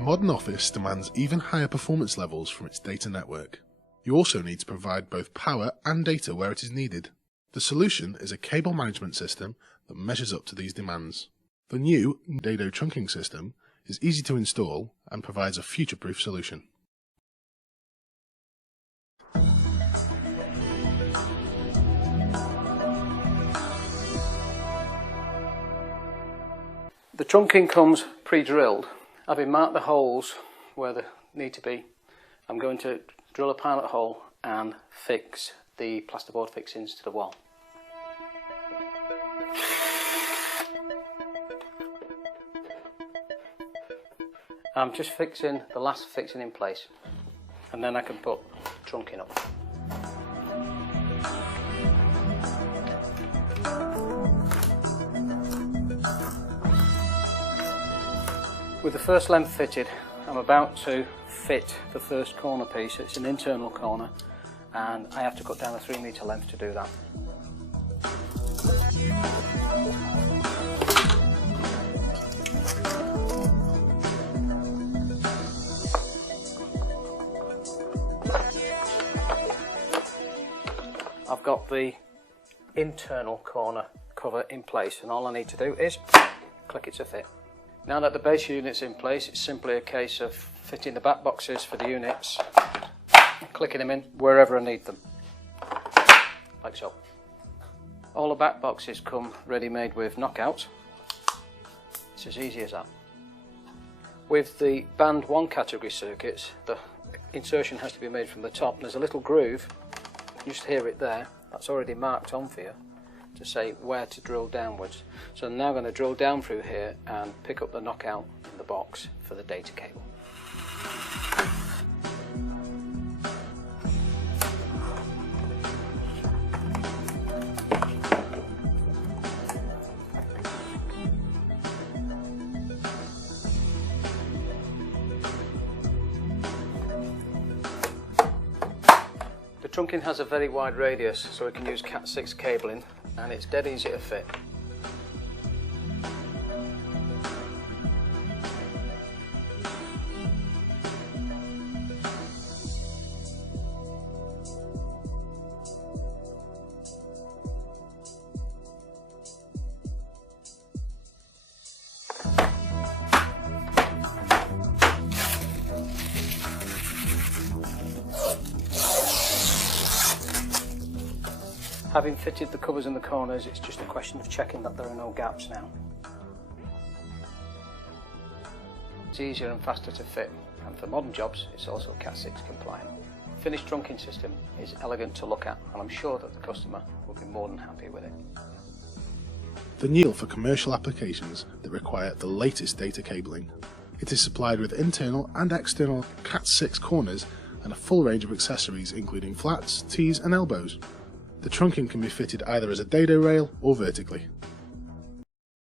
A modern office demands even higher performance levels from its data network. You also need to provide both power and data where it is needed. The solution is a cable management system that measures up to these demands. The new Dado trunking system is easy to install and provides a future-proof solution. The trunking comes pre-drilled. Having marked the holes where they need to be, I'm going to drill a pilot hole and fix the plasterboard fixings to the wall. I'm just fixing the last fixing in place, and then I can put trunking up. With the first length fitted, I'm about to fit the first corner piece. It's an internal corner, and I have to cut down a 3 metre length to do that. I've got the internal corner cover in place, and all I need to do is click it to fit. Now that the base unit's in place, it's simply a case of fitting the back boxes for the units, clicking them in wherever I need them, like so. All the back boxes come ready-made with knockouts. It's as easy as that. With the band 1 category circuits, the insertion has to be made from the top. There's a little groove, you just hear it there, that's already marked on for you to say where to drill downwards. So I'm now going to drill down through here and pick up the knockout in the box for the data cable. The trunking has a very wide radius, so we can use Cat 6 cabling, and it's dead easy to fit. Having fitted the covers in the corners, it's just a question of checking that there are no gaps now. It's easier and faster to fit, and for modern jobs it's also Cat 6 compliant. The finished trunking system is elegant to look at, and I'm sure that the customer will be more than happy with it. The Neil for commercial applications that require the latest data cabling. It is supplied with internal and external Cat 6 corners and a full range of accessories including flats, T's and elbows. The trunking can be fitted either as a dado rail or vertically.